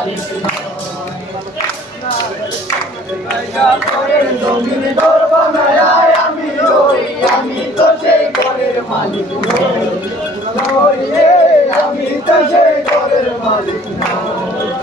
মালিক জমিন ঘর বানায় আমি রই, আমি তো সেই ঘরের মালিক নই, আমি তো সেই ঘরের মালিক নই।